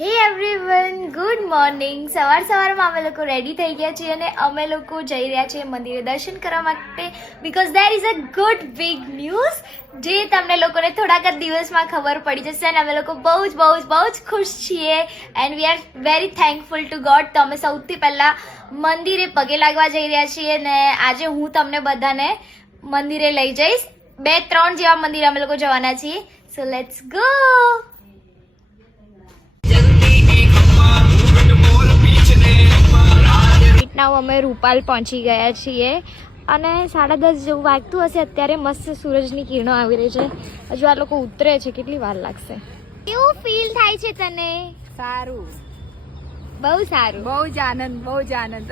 હે everyone, good morning. સવારમાં અમે લોકો રેડી થઈ ગયા છીએ અને અમે લોકો જઈ રહ્યા છીએ મંદિરે દર્શન કરવા માટે, because there is a good big news જે તમને લોકોને થોડાક જ દિવસમાં ખબર પડી જશે અને અમે લોકો બહુ જ ખુશ છીએ and we are very thankful two God. તો અમે સૌથી પહેલાં મંદિરે પગે લાગવા જઈ રહ્યા છીએ અને આજે હું તમને બધાને મંદિરે લઈ જઈશ. 2-3 જેવા મંદિર અમે લોકો જવાના છીએ. So let's go. નાવ અમે રૂપાલ પહોંચી ગયા છીએ અને 10:30 જેવું વાગતું હશે. અત્યારે મસ્ત સૂરજની કિરણો આવી રહી છે. હજુ આ લોકો ઉતરે છે, કેટલી વાર લાગશે. કેવું ફીલ થાય છે તને? સારું, બહુ સારું, બહુ જ આનંદ.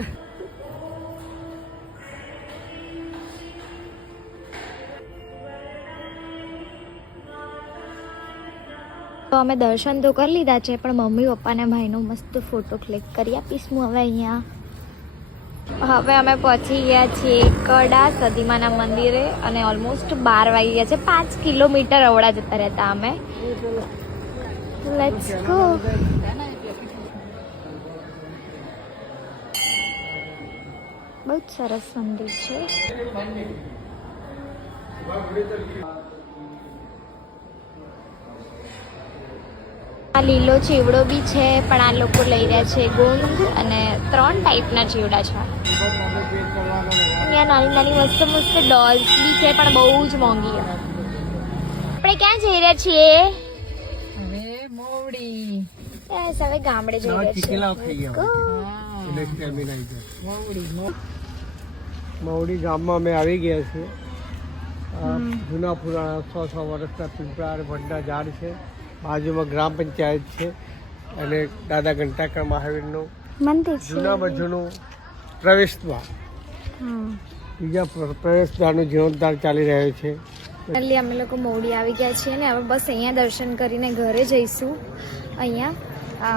તો અમે દર્શન તો કરી લીધા છે, પણ મમ્મી પપ્પાને ભાઈનો મસ્ત ફોટો ક્લિક કરી આપીશ હું હવે અહીંયા. હવે અમે પહોંચી ગયા છીએ કડા સદીમાના મંદિરે અને ઓલમોસ્ટ 12 વાગી ગયા છે. 5 કિલોમીટર અવડા જતા રહેતા અમે. Let's go. બહુ જ સરસ મંદિર છે. આ લીલો ચીવડો બી છે, પણ આ લોકો લઈ રહ્યા છે ગુંદ અને 3 ટાઈપના ચીવડા છે. અહીંયા નાની મસ્ત ડોલ્સ બી છે, પણ બહુ જ મોંઘી. આપણે ક્યાં જઈ રહ્યા છીએ? હવે મોવડી. હવે ગામડે જઈ રહ્યા છીએ. મવડી ગામમાં અમે આવી ગયા છીએ. જૂના પુરાણા 100 વર્ષના પીપળા અને વડના ઝાડ છે. બાજુમાં ગ્રામ પંચાયત છે અને દાદા ઘંટાકર મહાવીરનું મંદિર છે. જૂના બાજુનું પ્રવેશદ્વાર, બીજા પ્રવેશદ્વારનું જીર્ણોદ્ધાર ચાલી રહ્યો છે. એટલે અમે લોકો મોવડી આવી ગયા છીએ ને હવે બસ અહીંયા દર્શન કરીને ઘરે જઈશું, અહીંયા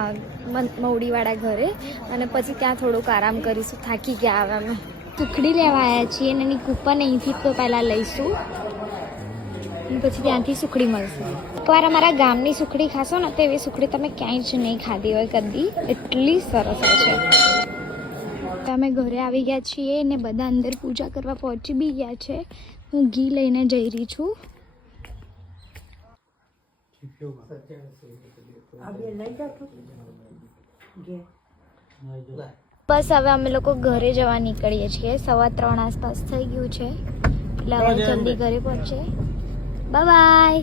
મવડીવાળા ઘરે, અને પછી ત્યાં થોડોક આરામ કરીશું. થાકી ગયા હવે અમે. સુખડી લેવા આવ્યા છીએ અને એની કૂપન અહીંથી તો પહેલાં લઈશું અને પછી ત્યાંથી સુખડી મળશે. એકવાર અમારા ગામની સુખડી ખાશો ને તો એવી સુખડી તમે ક્યાંય જ નહીં ખાધી હોય કદી, એટલી સરસ હોય છે. અમે ઘરે આવી ગયા છીએ ને બધા અંદર પૂજા કરવા પહોંચી બી ગયા છે. હું ઘી લઈને જઈ રહી છું. બસ હવે અમે લોકો ઘરે જવા નીકળીએ છીએ. 3:15 આસપાસ થઈ ગયું છે એટલે હવે જલ્દી ઘરે પહોંચે. બાય.